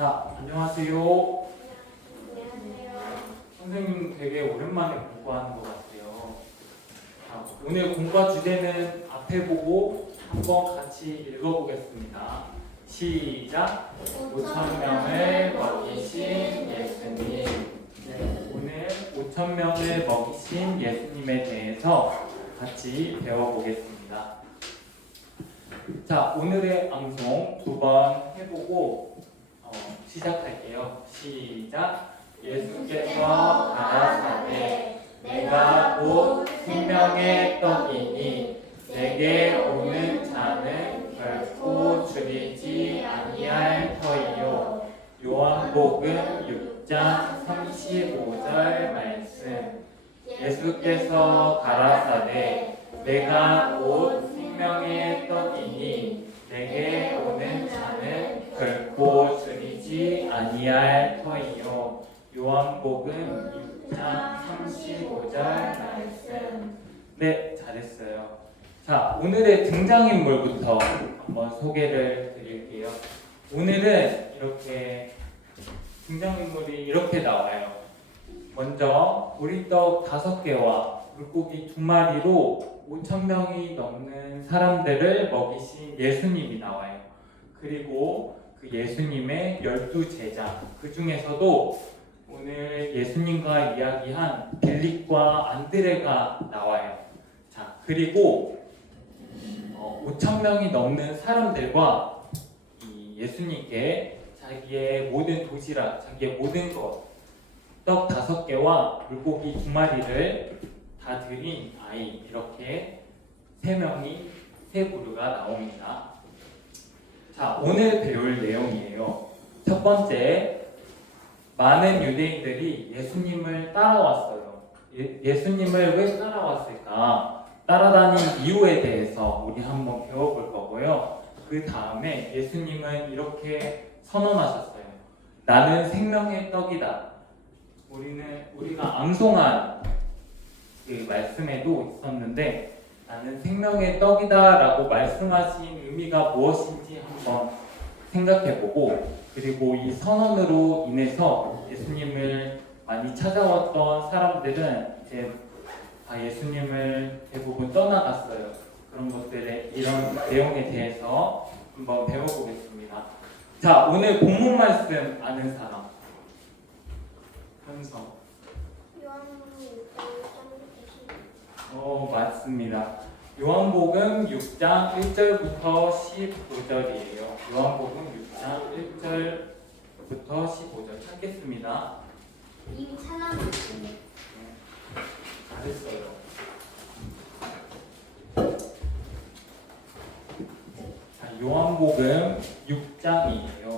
자, 안녕하세요. 안녕하세요. 선생님 되게 오랜만에 공부하는 것 같아요. 자, 오늘 공부 주제는 앞에 보고 한번 같이 읽어보겠습니다. 시작! 5,000명을 먹이신 예수님. 네, 오늘 5,000명을 먹이신 예수님에 대해서 같이 배워보겠습니다. 자, 오늘의 암송 두 번 해보고 시작할게요. 시작! 예수께서 가라사대 내가 곧 생명의 떡이니 내게 오는 자는 결코 줄이지 아니할 터이요. 요한복음 6장 35절 말씀. 예수께서 가라사대 내가 곧 생명의 떡이니 내게 오는 자는 결코 줄이지 아니할 터이요. 요한복음 6장 35절 말씀. 네, 잘했어요. 자, 오늘의 등장인물부터 한번 소개를 드릴게요. 오늘은 이렇게 등장인물이 이렇게 나와요. 먼저 보리떡 5개와 물고기 2마리로 5,000명이 넘는 사람들을 먹이신 예수님이 나와요. 그리고 그 예수님의 12제자, 그 중에서도 오늘 예수님과 이야기한 빌립과 안드레가 나와요. 자, 그리고 5,000명이 넘는 사람들과 이 예수님께 자기의 모든 도시락, 자기의 모든 것, 떡 5개와 물고기 2마리를 다 드린 아이, 이렇게 3명이 세 부류가 나옵니다. 자, 오늘 배울 내용이에요. 첫 번째, 많은 유대인들이 예수님을 따라왔어요. 예수님을 왜 따라왔을까? 따라다닌 이유에 대해서 우리 한번 배워볼 거고요. 그 다음에 예수님은 이렇게 선언하셨어요. 나는 생명의 떡이다. 우리가 암송한 그 말씀에도 있었는데 나는 생명의 떡이다 라고 말씀하신 의미가 무엇인지 한번 생각해보고, 그리고 이 선언으로 인해서 예수님을 많이 찾아왔던 사람들은 이제 다 예수님을 대부분 떠나갔어요. 그런 것들의 이런 내용에 대해서 한번 배워보겠습니다. 자, 오늘 본문 말씀 아는 사람? 현서. 맞습니다. 요한복음 6장 1절부터 15절이에요. 요한복음 6장 1절부터 15절 찾겠습니다. 이미 찾아놨어요. 잘했어요. 자, 요한복음 6장이에요.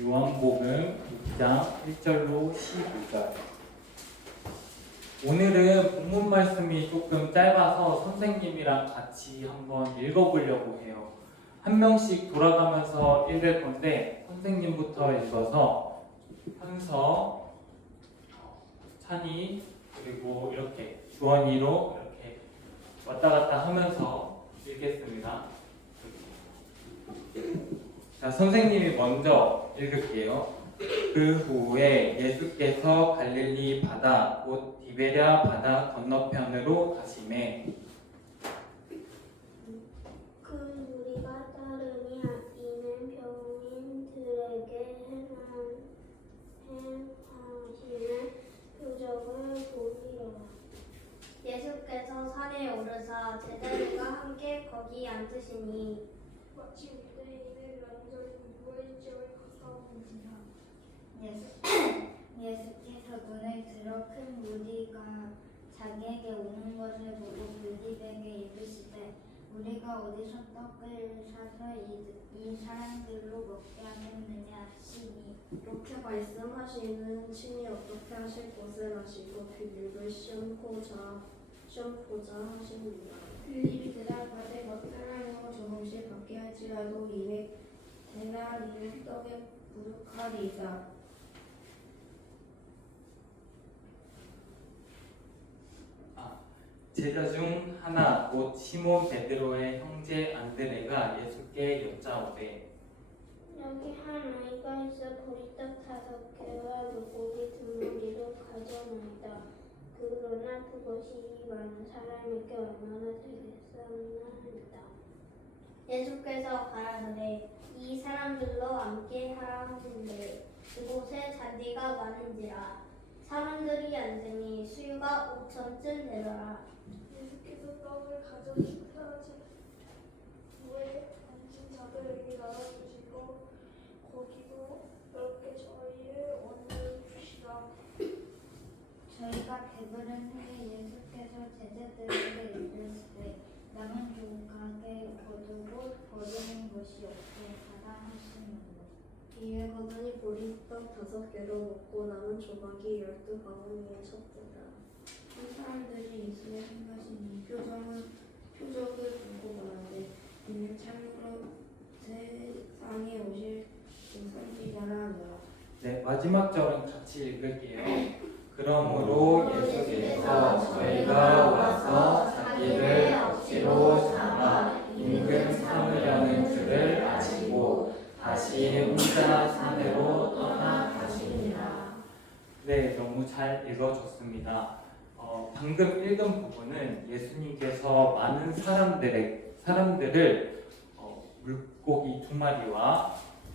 요한복음 6장 1절로 15절. 오늘은 본문 말씀이 조금 짧아서 선생님이랑 같이 한번 읽어보려고 해요. 한 명씩 돌아가면서 읽을 건데 선생님부터 읽어서 현서, 찬이, 그리고 이렇게 주원이로 이렇게 왔다 갔다 하면서 읽겠습니다. 자, 선생님이 먼저 읽을게요. 그 후에 예수께서 갈릴리 바다 곧 디베랴 바다 건너편으로 가시매 그 무리가 따르니 이는 병인들에게 행하시는 표적을 보이더라. 예수께서 산에 오르사 제자들과 함께 거기 앉으시니 마침 유대인의 명절인 유월절에 가까웠느니라. 예수께서 눈을 들어 큰 무리가 자기에게 오는 것을 보고 빌립에게 이르시되 우리가 어디서 떡을 사서 이 사람들로 먹게 하겠느냐 하시니 이렇게 말씀하시는 친히 어떻게 하실 것을 아시고 빌립을 시험포자 하십니다. 빌립이 대답하되 먹으라고 조금씩 받게 할지라도 이에 대나리를 떡에 부족하리이다. 제자 중 하나 곧 시몬 베드로의 형제 안드레가 예수께 여짜오되 여기 한 아이가 있어 보리떡 5개와 물고기 2마리를 가져나이다. 그러나 그것이 이 많은 사람에게 얼마나 되겠사옵나이다. 예수께서 가라사대 이 사람들로 함께 하라 하신대 그곳에 잔디가 많은지라 사람들이 앉으니 수유가 5천쯤 되더라. 예수께서 떡을 가져 식사하신 후에 앉은 자들에게 나눠주시고 고기도 몇 개 저희의 원을 주시라. 저희가 배부른 후에 예수께서 제자들에게 이르시되 남은 조각에 거두고 버리는 것이 없게 하라 하시니라. 이에 가만히 보리떡 5개로 먹고 남은 조각이 12바구니에 찼더라. 이 사람들이 예수의 행하신 이 표적을 보고 말하되 이는 참으로 세상에 오실 그 선지자라 하더라. 네, 마지막 절은 같이 읽을게요. 그러므로 예수께서 저희가 와서 자기를 억지로 잡아 임금 삼으려는 줄을 아시고 다시 혼자 산으로 떠나가시니라. 네, 너무 잘 읽어줬습니다. 방금 읽은 부분은 예수님께서 많은 사람들을 물고기 2마리와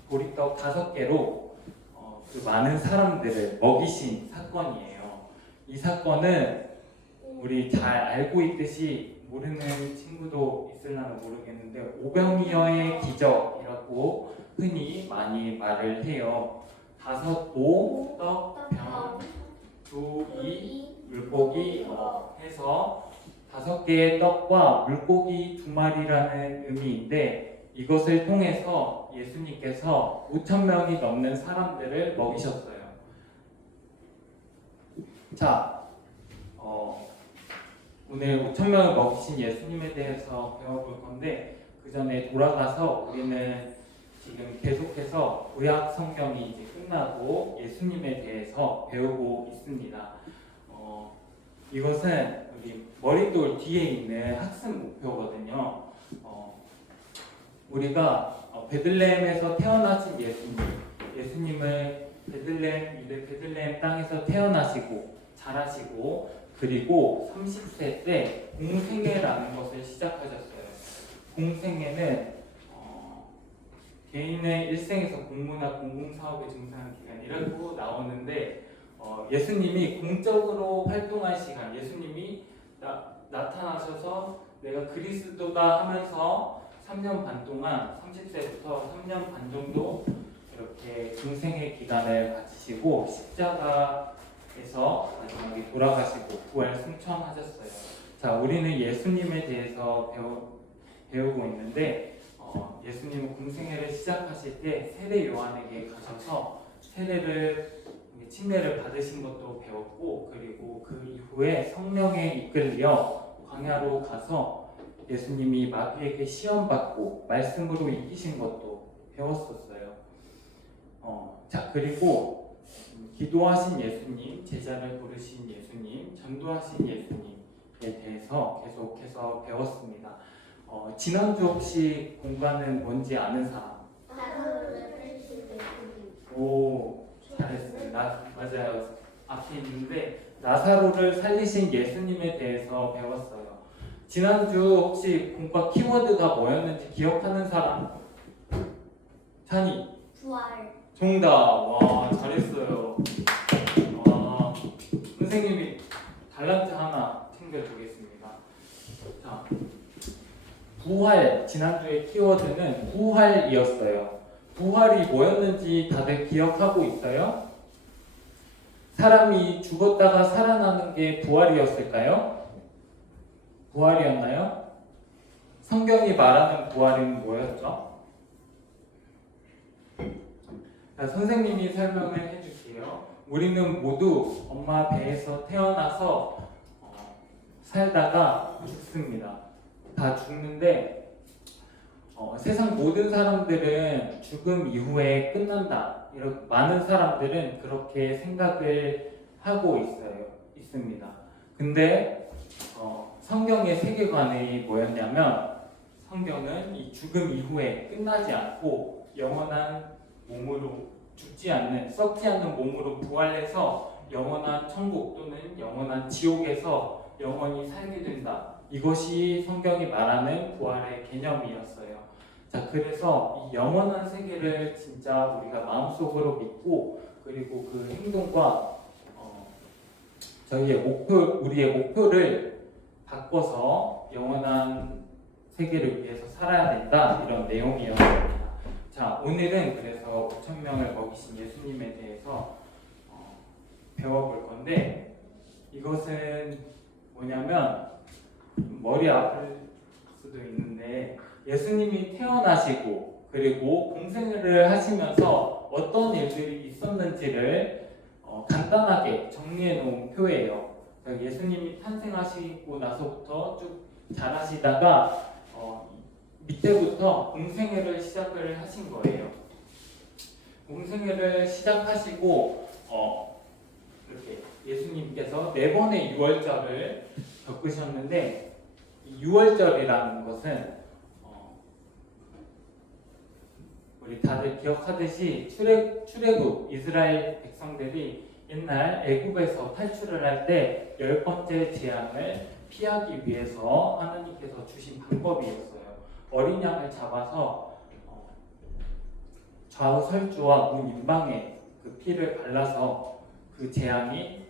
보리떡 5개로 그 많은 사람들을 먹이신 사건이에요. 이 사건은 우리 잘 알고 있듯이 모르는 친구도 있을려나 모르겠는데 오병이어의 기적이라고 흔히 많이 말을 해요. 5도 떡병 2이 물고기 해서 5개의 떡과 물고기 2마리라는 의미인데 이것을 통해서 예수님께서 5,000명이 넘는 사람들을 먹이셨어요. 자, 오늘 5,000명을 먹이신 예수님에 대해서 배워볼 건데 그 전에 돌아가서 우리는 지금 계속해서 구약 성경이 이제 끝나고 예수님에 대해서 배우고 있습니다. 이것은 우리 머릿돌 뒤에 있는 학습 목표거든요. 우리가 베들레헴에서 태어나신 예수님을 베들레헴 땅에서 태어나시고 자라시고 그리고 30세 때 공생애라는 것을 시작하셨어요. 공생애는 개인의 일생에서 공무나 공공사업에 종사하는 기간이라고 나오는데 예수님이 공적으로 활동할 시간, 예수님이 나타나셔서 내가 그리스도다 하면서 3년 반 동안 30세부터 3년 반 정도 이렇게 중생의 기간을 가지시고 십자가에서 마지막에 돌아가시고 부활 승천하셨어요. 자, 우리는 예수님에 대해서 배우고 있는데 예수님은 공생애를 시작하실 때 세례 요한에게 가셔서 침례를 받으신 것도 배웠고 그리고 그 이후에 성령에 이끌려 광야로 가서 예수님이 마귀에게 시험받고 말씀으로 이기신 것도 배웠었어요. 자, 그리고 기도하신 예수님, 제자를 부르신 예수님, 전도하신 예수님에 대해서 계속해서 배웠습니다. 지난주 혹시 공부하는 뭔지 아는 사람? 오, 잘했습니다. 맞아요. 앞에 있는데 나사로를 살리신 예수님에 대해서 배웠어요. 지난주 혹시 공과 키워드가 뭐였는지 기억하는 사람? 찬이. 부활. 정답. 와, 잘했어요. 와, 선생님이 달란트 하나 챙겨주겠습니다. 자, 부활. 지난주의 키워드는 부활이었어요. 부활이 뭐였는지 다들 기억하고 있어요? 사람이 죽었다가 살아나는 게 부활이었을까요? 부활이었나요? 성경이 말하는 부활은 뭐였죠? 자, 선생님이 설명을 해줄게요. 우리는 모두 엄마 배에서 태어나서 살다가 죽습니다. 다 죽는데 세상 모든 사람들은 죽음 이후에 끝난다. 이렇게 많은 사람들은 그렇게 생각을 하고 있습니다. 근데 성경의 세계관이 뭐였냐면 성경은 이 죽음 이후에 끝나지 않고 영원한 몸으로 죽지 않는 썩지 않는 몸으로 부활해서 영원한 천국 또는 영원한 지옥에서 영원히 살게 된다. 이것이 성경이 말하는 부활의 개념이었어요. 자, 그래서 이 영원한 세계를 진짜 우리가 마음속으로 믿고 그리고 그 행동과 우리의 목표를 바꿔서 영원한 세계를 위해서 살아야 된다. 이런 내용이었습니다. 자, 오늘은 그래서 5,000명을 먹이신 예수님에 대해서 배워볼 건데 이것은 뭐냐면 머리 아플 수도 있는데 예수님이 태어나시고 그리고 공생애를 하시면서 어떤 일들이 있었는지를 간단하게 정리해 놓은 표예요. 예수님이 탄생하시고 나서부터 쭉 자라시다가 밑에부터 공생애를 시작을 하신 거예요. 공생애를 시작하시고 이렇게 예수님께서 4번의 유월절을 겪으셨는데 이 유월절이라는 것은 우리 다들 기억하듯이 출애굽 이스라엘 백성들이 옛날 애굽에서 탈출을 할 때 10번째 재앙을 피하기 위해서 하나님께서 주신 방법이었어요. 어린 양을 잡아서 좌우 설주와 문 인방에 그 피를 발라서 그 재앙이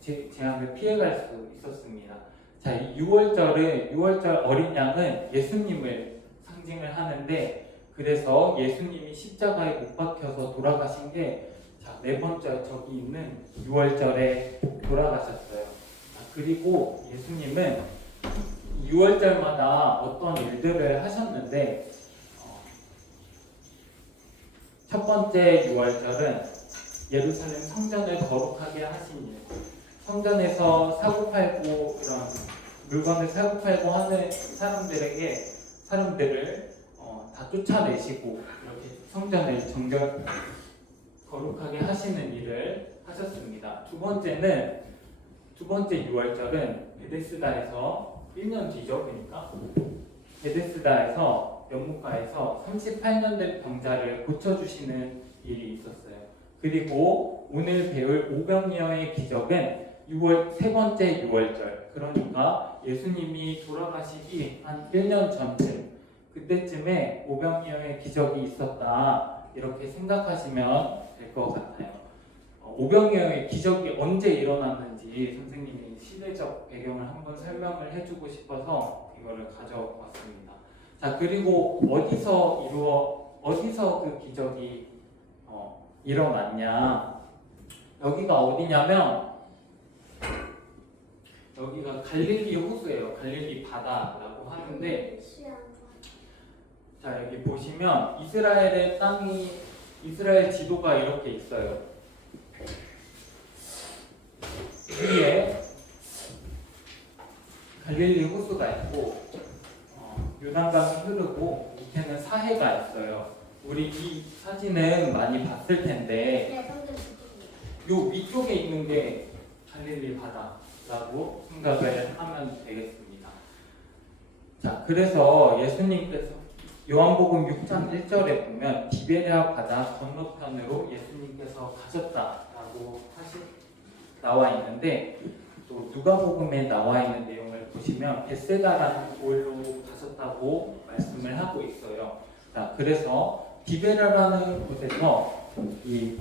재앙을 피해갈 수 있었습니다. 자, 이 6월절 어린 양은 예수님을 상징을 하는데 그래서 예수님이 십자가에 못 박혀서 돌아가신 게 자, 4번째 저기 있는 6월절에 돌아가셨어요. 자, 그리고 예수님은 6월절마다 어떤 일들을 하셨는데 첫 번째 6월절은 예루살렘 성전을 거룩하게 하신 일. 성전에서 사고팔고 이런 물건을 사고팔고 하는 사람들을 다 쫓아내시고 이렇게 성전을 거룩하게 하시는 일을 하셨습니다. 두 번째 6월절은 베데스다에서 1년 뒤죠. 그러니까 베데스다에서 연못가에서 38년 된 병자를 고쳐주시는 일이 있었어요. 그리고 오늘 배울 오병이어의 기적은 세 번째 6월절, 그러니까 예수님이 돌아가시기 한 1년 전쯤 그때쯤에 오병이어의 기적이 있었다 이렇게 생각하시면 될 것 같아요. 오병이어의 기적이 언제 일어났는지 선생님이 시대적 배경을 한번 설명을 해주고 싶어서 이거를 가져왔습니다. 자, 그리고 어디서 그 기적이 일어났냐? 여기가 어디냐면 여기가 갈릴리 호수예요. 갈릴리 바다라고 하는데 자, 여기 보시면 이스라엘 지도가 이렇게 있어요. 위에 갈릴리 호수가 있고 요단강이 흐르고 밑에는 사해가 있어요. 우리 이 사진은 많이 봤을 텐데 요 위쪽에 있는 게 갈릴리 바다라고 생각을 하면 되겠습니다. 자, 그래서 예수님께서 요한복음 6장 1절에 보면 디베랴 바다 건너편으로 예수님께서 가셨다라고 나와 있는데 또 누가복음에 나와 있는 내용을 보시면 벳세다라는 곳으로 가셨다고 말씀을 하고 있어요. 자, 그래서 디베랴라는 곳에서 이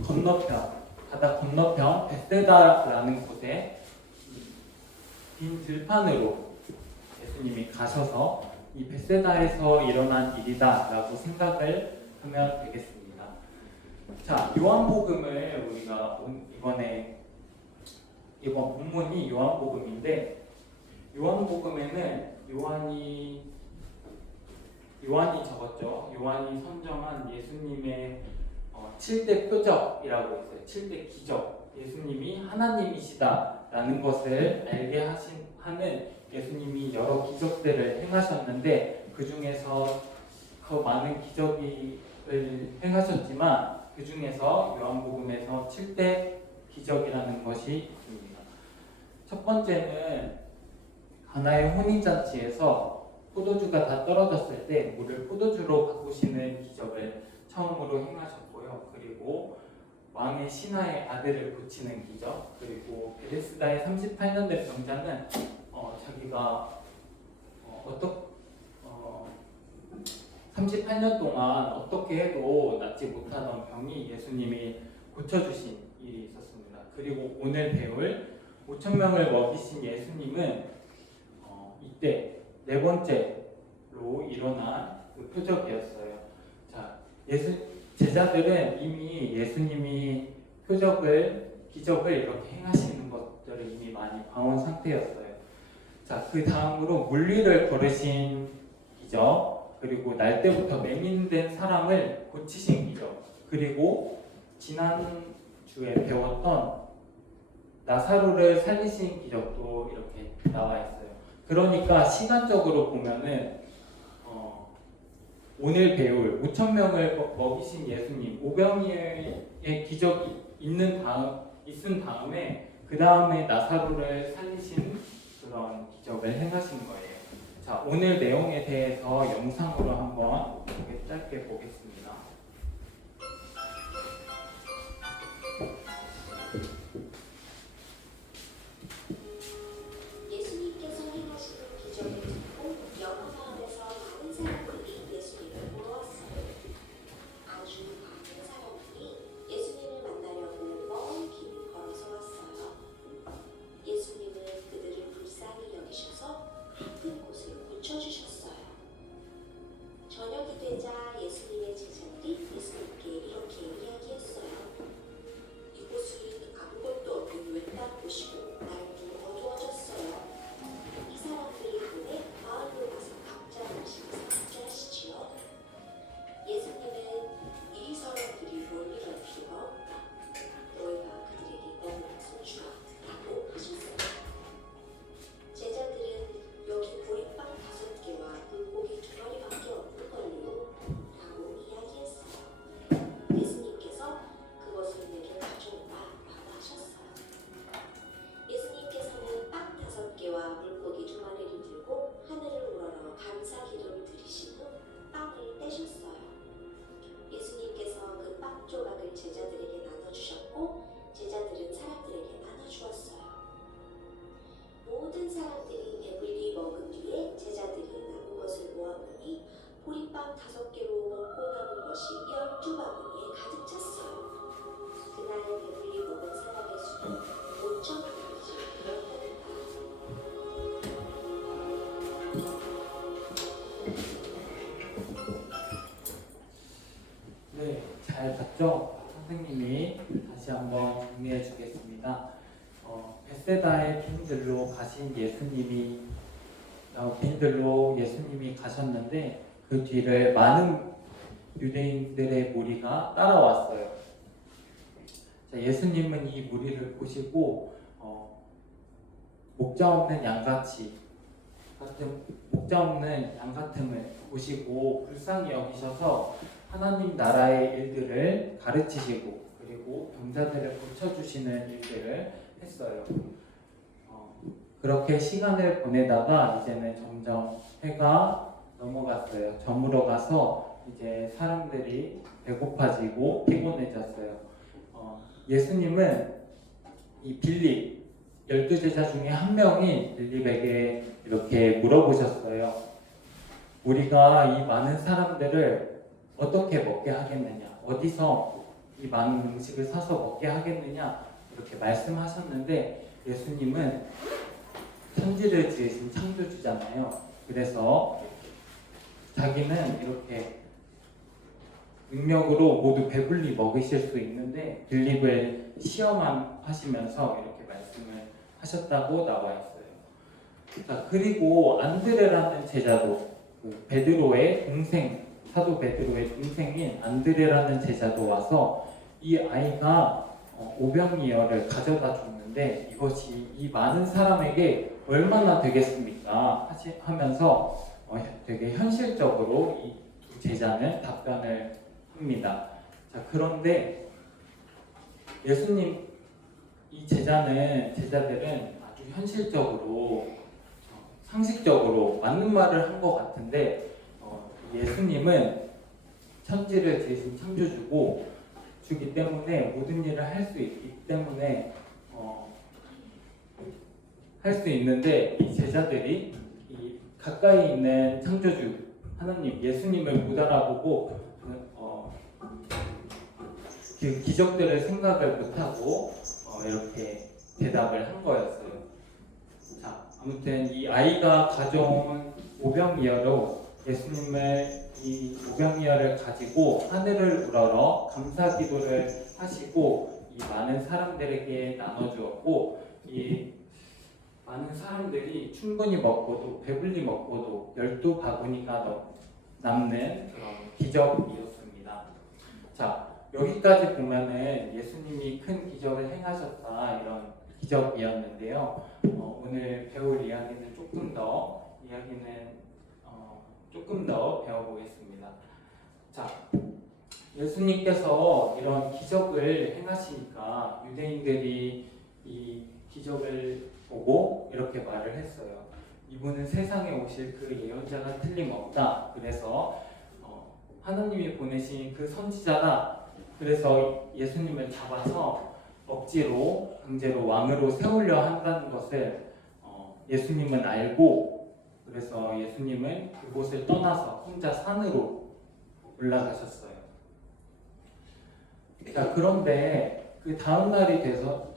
바다 건너편 벳세다라는 곳에 빈 들판으로 예수님이 가셔서 이 벳세다에서 일어난 일이다라고 생각을 하면 되겠습니다. 자, 요한복음을 우리가 이번 본문이 요한복음인데 요한복음에는 요한이 적었죠. 요한이 선정한 예수님의 7대 표적이라고 있어요. 7대 기적. 예수님이 하나님이시다라는 것을 알게 하는 예수님이 여러 기적들을 행하셨는데 그 중에서 더 많은 기적을 행하셨지만 그 중에서 요한복음에서 7대 기적이라는 것이 있습니다. 첫 번째는 가나의 혼인잔치에서 포도주가 다 떨어졌을 때 물을 포도주로 바꾸시는 기적을 처음으로 행하셨고요. 그리고 왕의 신하의 아들을 고치는 기적, 그리고 베데스다의 38년 된 병자는 자기가 38년 동안 어떻게 해도 낫지 못하던 병이 예수님이 고쳐주신 일이 있었습니다. 그리고 오늘 배울 5천 명을 먹이신 예수님은 이때 네 번째로 일어난 그 표적이었어요. 자, 제자들은 이미 예수님이 기적을 이렇게 행하시는 것들을 이미 많이 봐온 상태였어요. 자, 그 다음으로 물리를 걸으신 기적, 그리고 날 때부터 맹인된 사람을 고치신 기적, 그리고 지난주에 배웠던 나사로를 살리신 기적도 이렇게 나와 있어요. 그러니까 시간적으로 보면은 오늘 배울 5천 명을 먹이신 예수님, 오병이어의 기적이 있은 다음에 그 다음에 나사로를 살리신 그런 기적을 행하신 거예요. 자, 오늘 내용에 대해서 영상으로 한번 짧게 보겠습니다. 예수님께서 행하시는 기적을 듣고 여러 마을에서 많은 사람들이 예수님을 보러 왔어요. 아주 많은 사람들이 예수님을 만나려고 먼 길을 걸어서 왔어요. 예수님은 그들을 불쌍히 여기셔서 아픈 곳을 고쳐주셨어요. 저녁이 되자 예수님의 제자들이 예수님께 이렇게 이야기했어요. 이곳은 아무것도 없는 외딴 곳이고 날도 어두워졌어요. 이 사람들이 보내 마을로 가서 각자 음식을 사먹게 하시지요. 예수님은 이 사람들이 멀리 갈 필요가 없다. 너희가 그들에게 먹을 것을 주라 라고 하셨어요. 제자들은 여기 보리빵 5개와 물고기 2마리밖에 없는걸요 라고 이야기했어요. 예수님께서 그것을 내게 가져오라 라고 하셨어요. 예수님께서는 빵 5개와 물고기 2마리를 들고 하늘을 우러러 감사 기도를 드리신 후 빵을 떼셨어요. 예수님께서 그 빵 조각을 제자들에게 나눠주셨고 제자들은 사람들에게 나눠주었어요. 모든 사람들이 배불리 먹은 뒤에 제자들이 남은 것을 모아보니 보리빵 5개로 먹고 남은 것이 12바구니에 가득 찼어요. 그날 배불리 먹은 사람의 수는 5천 명이지 되었답니다. 네, 잘 봤죠? 선생님이 다시 한번 정리해 주겠습니다. 베세다의 빈들로 예수님이 가셨는데 그 뒤를 많은 유대인들의 무리가 따라왔어요. 자, 예수님은 이 무리를 보시고 목자 없는 양 같음을 보시고 불쌍히 여기셔서 하나님 나라의 일들을 가르치시고 그리고 병자들을 고쳐주시는 일들을 했어요. 그렇게 시간을 보내다가 이제는 점점 해가 넘어갔어요. 저물어 가서 이제 사람들이 배고파지고 피곤해졌어요. 예수님은 이 빌립 12제자 중에 한 명인 빌립에게 이렇게 물어보셨어요. 우리가 이 많은 사람들을 어떻게 먹게 하겠느냐? 어디서 이 많은 음식을 사서 먹게 하겠느냐? 이렇게 말씀하셨는데 예수님은 천지를 지으신 창조주잖아요. 그래서 자기는 이렇게 능력으로 모두 배불리 먹이실 수 있는데 빌립을 시험하시면서 이렇게 말씀을 하셨다고 나와 있어요. 자, 그리고 안드레라는 제자도 베드로의 동생, 사도 베드로의 동생인 안드레라는 제자도 와서 이 아이가 오병이어를 가져다 줬는데 이것이 이 많은 사람에게 얼마나 되겠습니까? 하면서 되게 현실적으로 이 두 제자는 답변을 합니다. 자, 그런데 예수님 이 제자들은 아주 현실적으로 상식적으로 맞는 말을 한 것 같은데 예수님은 천지를 대신 창조주고 주기 때문에 모든 일을 할 수 있기 때문에 할 수 있는데 이 제자들이 이 가까이 있는 창조주 하나님 예수님을 못 알아보고 그 기적들을 생각을 못하고 이렇게 대답을 한 거였어요. 자, 아무튼 이 아이가 가져온 오병이어로 예수님을 이 오병이어를 가지고 하늘을 우러러 감사 기도를 하시고 이 많은 사람들에게 나눠주었고 이 많은 사람들이 충분히 먹고도 배불리 먹고도 12바구니가 남는 그런 기적이었습니다. 자, 여기까지 보면은 예수님이 큰 기적을 행하셨다 이런 기적이었는데요. 오늘 배울 이야기는 조금 더 배워보겠습니다. 자, 예수님께서 이런 기적을 행하시니까 유대인들이 이 기적을 보고 이렇게 말을 했어요. 이분은 세상에 오실 그 예언자가 틀림없다. 그래서 하나님이 보내신 그 선지자다. 그래서 예수님을 잡아서 억지로 강제로 왕으로 세우려 한다는 것을 예수님은 알고 그래서 예수님은 그곳을 떠나서 혼자 산으로 올라가셨어요. 자, 그런데 그 다음 날이 돼서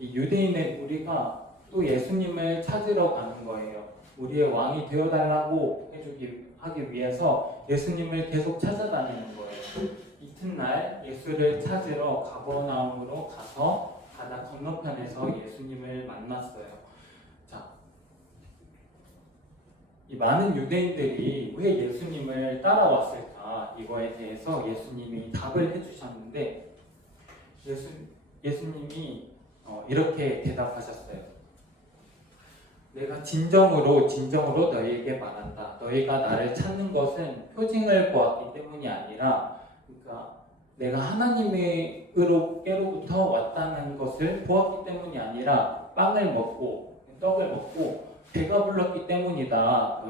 이 유대인의 우리가 또 예수님을 찾으러 가는 거예요. 우리의 왕이 되어달라고 하기 위해서 예수님을 계속 찾아다니는 거예요. 이튿날 예수를 찾으러 가버나움으로 가서 바다 건너편에서 예수님을 만났어요. 자, 이 많은 유대인들이 왜 예수님을 따라왔을까? 이거에 대해서 예수님이 답을 해주셨는데 예수님이 이렇게 대답하셨어요. 내가 진정으로 너희에게 말한다. 너희가 나를 찾는 것은 표징을 보았기 때문이 아니라 그러니까 내가 하나님으로부터 왔다는 것을 보았기 때문이 아니라 떡을 먹고 배가 불렀기 때문이다.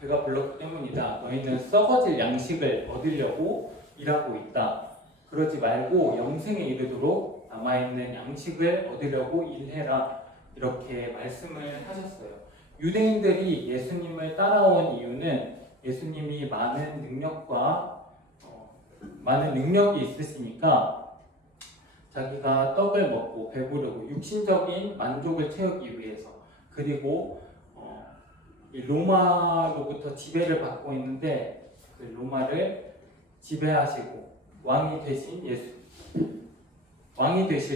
배가 불렀기 때문이다. 너희는 썩어질 양식을 얻으려고 일하고 있다. 그러지 말고 영생에 이르도록 남아있는 양식을 얻으려고 일해라. 이렇게 말씀을 하셨어요. 유대인들이 예수님을 따라온 이유는 예수님이 많은 능력이 있으시니까 자기가 떡을 먹고 배부르고 육신적인 만족을 채우기 위해서 그리고 이 로마로부터 지배를 받고 있는데 그 로마를 지배하시고 왕이 되실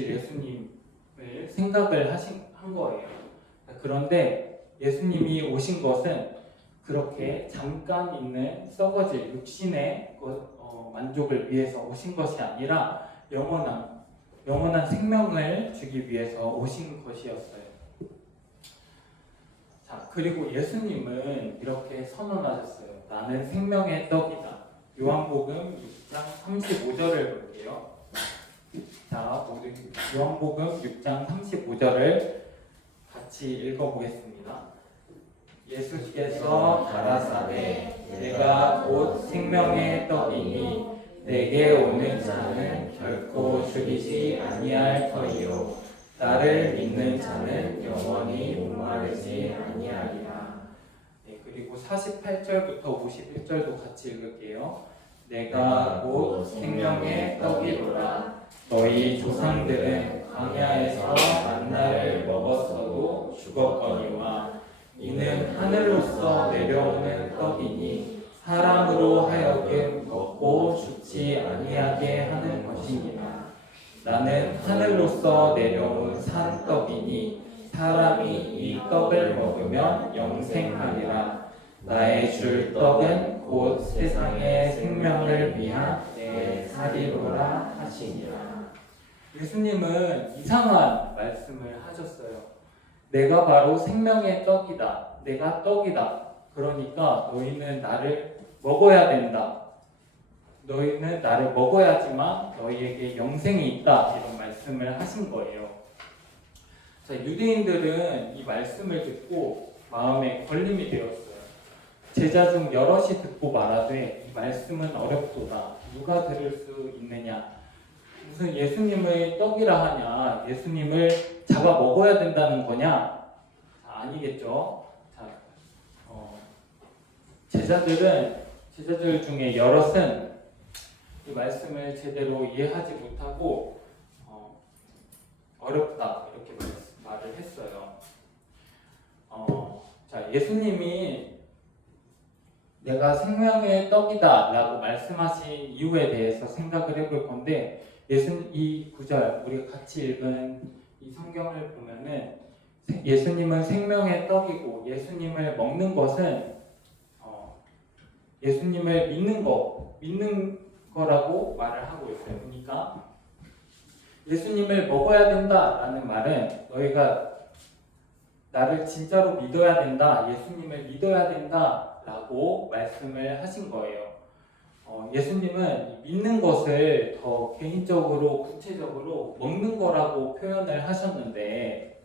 예수님을 생각을 한 거예요. 그런데 예수님이 오신 것은 그렇게 잠깐 있는 썩어질 육신의 만족을 위해서 오신 것이 아니라 영원한 생명을 주기 위해서 오신 것이었어요. 자, 그리고 예수님은 이렇게 선언하셨어요. 나는 생명의 떡이다. 요한복음 6장 35절을 볼게요. 자, 모두 요한복음 6장 35절을 같이 읽어보겠습니다. 예수께서 가라사대 내가 곧 생명의 떡이니 내게 오는 자는 결코 죽이지 아니할 터이요 나를 믿는 자는 영원히 목마르지 아니하리라. 네, 그리고 48절부터 51절도 같이 읽을게요. 내가 곧 생명의 떡이로라. 너희 조상들은 광야에서 만나를 먹었어도 죽었거니와 이는 하늘로서 내려오는 떡이니 사람으로 하여금 먹고 죽지 아니하게 하는 것이니라. 나는 하늘로서 내려온 산 떡이니 사람이 이 떡을 먹으면 영생하리라. 나의 줄 떡은 곧 세상의 생명을 위한 내 살이로라 하시니라. 예수님은 이상한 말씀을 하셨어요. 내가 바로 생명의 떡이다. 내가 떡이다. 그러니까 너희는 나를 먹어야 된다. 너희는 나를 먹어야지만 너희에게 영생이 있다. 이런 말씀을 하신 거예요. 자, 유대인들은 이 말씀을 듣고 마음에 걸림이 되었어요. 제자 중 여럿이 듣고 말하되 이 말씀은 어렵도다. 누가 들을 수 있느냐? 무슨 예수님을 떡이라 하냐? 예수님을 잡아 먹어야 된다는 거냐? 자, 아니겠죠. 자, 제자들 중에 여럿은 이 말씀을 제대로 이해하지 못하고 어렵다 이렇게 말을 했어요. 자, 예수님이 내가 생명의 떡이다 라고 말씀하신 이유에 대해서 생각을 해볼 건데, 이 구절 우리가 같이 읽은 이 성경을 보면은 예수님은 생명의 떡이고 예수님을 먹는 것은 예수님을 믿는 거라고 말을 하고 있어요. 그러니까 예수님을 먹어야 된다라는 말은 너희가 나를 진짜로 믿어야 된다, 예수님을 믿어야 된다라고 말씀을 하신 거예요. 예수님은 믿는 것을 더 개인적으로 구체적으로 먹는 거라고 표현을 하셨는데,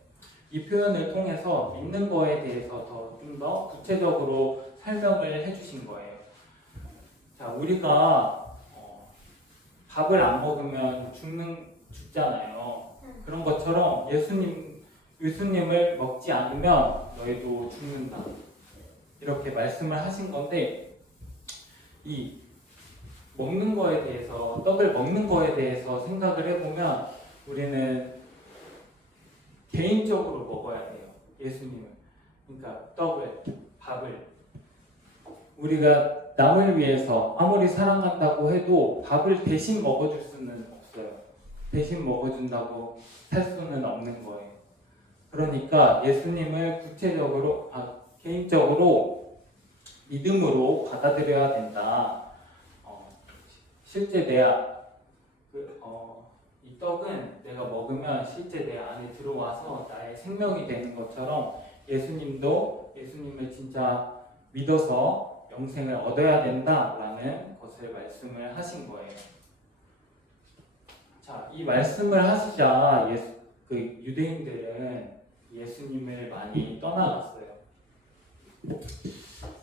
이 표현을 통해서 믿는 거에 대해서 좀 더 구체적으로 설명을 해주신 거예요. 자, 우리가 밥을 안 먹으면 죽잖아요. 그런 것처럼 예수님을 먹지 않으면 너희도 죽는다. 이렇게 말씀을 하신 건데, 이 먹는 거에 대해서, 떡을 먹는 거에 대해서 생각을 해보면 우리는 개인적으로 먹어야 돼요. 예수님을. 그러니까 밥을 우리가 남을 위해서 아무리 사랑한다고 해도 밥을 대신 먹어줄 수는 없어요. 대신 먹어준다고 살 수는 없는 거예요. 그러니까 예수님을 개인적으로 믿음으로 받아들여야 된다. 실제 이 떡은 내가 먹으면 실제 내 안에 들어와서 나의 생명이 되는 것처럼 예수님도 예수님을 진짜 믿어서 영생을 얻어야 된다라는 것을 말씀을 하신 거예요. 자, 이 말씀을 하시자 유대인들은 예수님을 많이 떠나갔어요.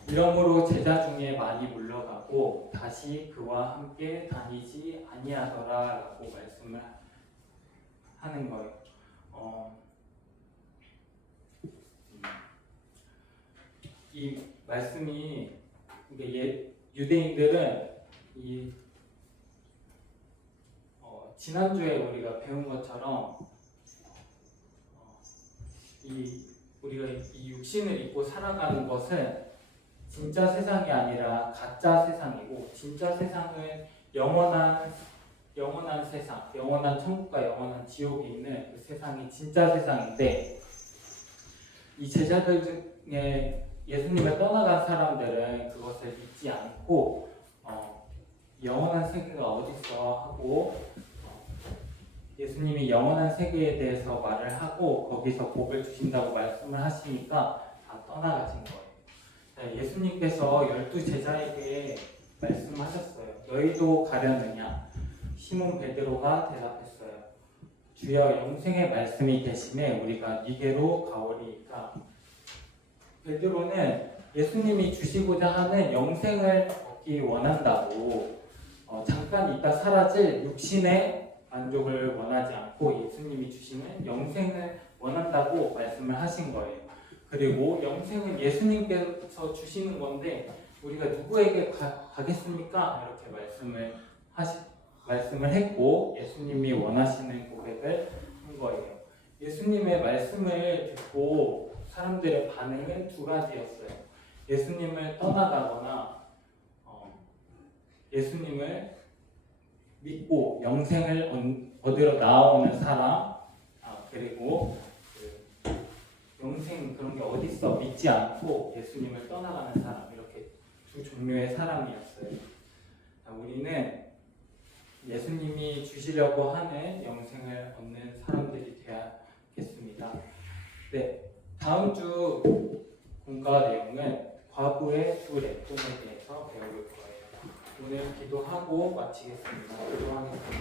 이러므로 제자 중에 많이 물러가고 다시 그와 함께 다니지 아니하더라라고 말씀을 하는 거예요. 이 말씀이 유대인들은 지난주에 우리가 배운 것처럼 우리가 이 육신을 입고 살아가는 것은 진짜 세상이 아니라 가짜 세상이고, 진짜 세상은 영원한 세상, 영원한 천국과 영원한 지옥이 있는 그 세상이 진짜 세상인데, 이 제자들 중에 예수님을 떠나간 사람들은 그것을 믿지 않고 영원한 세계가 어딨어 하고 예수님이 영원한 세계에 대해서 말을 하고 거기서 복을 주신다고 말씀을 하시니까 다 떠나가신 거예요. 예수님께서 12제자에게 말씀하셨어요. 너희도 가려느냐? 시몬 베드로가 대답했어요. 주여, 영생의 말씀이 계시네 우리가 니게로 가오리이까. 베드로는 예수님이 주시고자 하는 영생을 얻기 원한다고, 잠깐 있다 사라질 육신의 만족을 원하지 않고 예수님이 주시는 영생을 원한다고 말씀을 하신 거예요. 그리고 영생은 예수님께서 주시는 건데 우리가 누구에게 가겠습니까? 이렇게 말씀을 했고 예수님이 원하시는 고백을 한 거예요. 예수님의 말씀을 듣고 사람들의 반응은 두 가지였어요. 예수님을 떠나가거나 예수님을 믿고 영생을 얻으러 나오는 사람, 그리고 영생 그런 게 어딨어 믿지 않고 예수님을 떠나가는 사람, 이렇게 두 종류의 사람이었어요. 우리는 예수님이 주시려고 하는 영생을 얻는 사람들이 되어야겠습니다. 네, 다음 주 공과 내용은 과부의 두 랩돈에 대해서 배워볼 거예요. 오늘 기도하고 마치겠습니다. 기도하겠습니다.